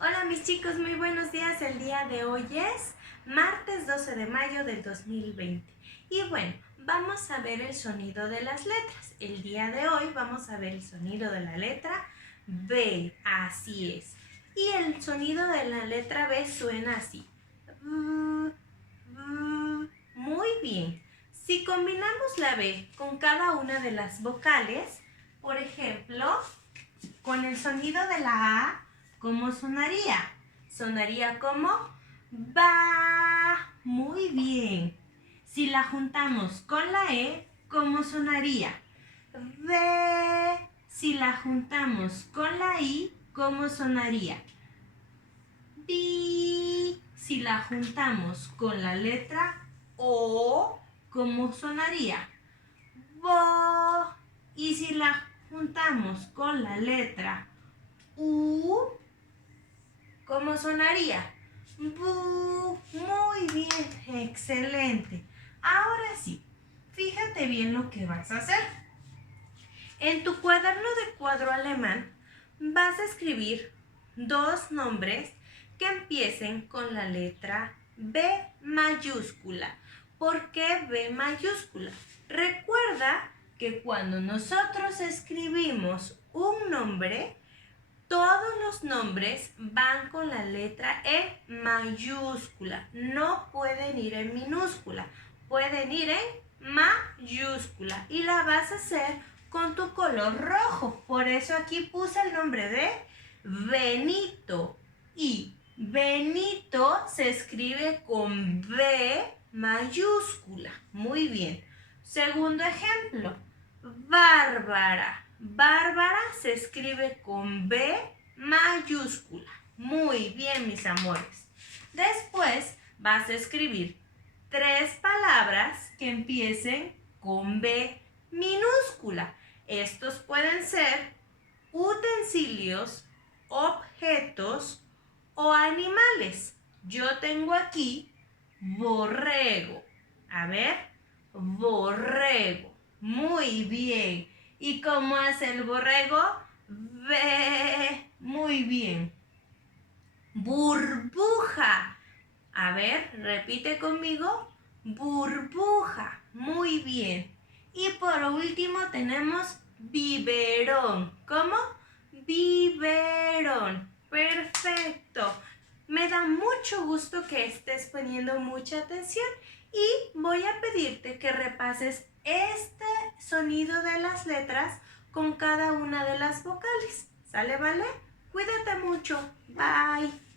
Hola mis chicos, muy buenos días. El día de hoy es martes 12 de mayo del 2020. Y bueno, vamos a ver el sonido de las letras. El día de hoy vamos a ver el sonido de la letra B, así es. Y el sonido de la letra B suena así. Muy bien. Si combinamos la B con cada una de las vocales, por ejemplo, con el sonido de la A, ¿cómo sonaría? Sonaría como ba. Muy bien. Si la juntamos con la E, ¿cómo sonaría? Ve. Si la juntamos con la I, ¿cómo sonaría? Bi. Si la juntamos con la letra O, ¿cómo sonaría? Bo. Y si la juntamos con la letra U, ¿cómo sonaría? Bu. Muy bien, excelente. Ahora sí, fíjate bien lo que vas a hacer. En tu cuaderno de cuadro alemán vas a escribir dos nombres que empiecen con la letra B mayúscula. ¿Por qué B mayúscula? Recuerda que cuando nosotros escribimos un nombre, todos los nombres van con la letra E mayúscula. No pueden ir en minúscula, pueden ir en mayúscula. Y la vas a hacer con tu color rojo. Por eso aquí puse el nombre de Benito. Y Benito se escribe con B mayúscula. Muy bien. Segundo ejemplo, Bárbara. Bárbara se escribe con B mayúscula. Muy bien, mis amores. Después vas a escribir tres palabras que empiecen con B minúscula. Estos pueden ser utensilios, objetos o animales. Yo tengo aquí borrego. A ver, borrego. Muy bien. ¿Y cómo hace el borrego? Ve. Muy bien. Burbuja. A ver, repite conmigo. Burbuja. Muy bien. Y por último tenemos biberón. ¿Cómo? Biberón. Perfecto. Me da mucho gusto que estés poniendo mucha atención y voy a pedirte que repases este sonido de las letras con cada una de las vocales. ¿Sale, vale? Cuídate mucho. Bye.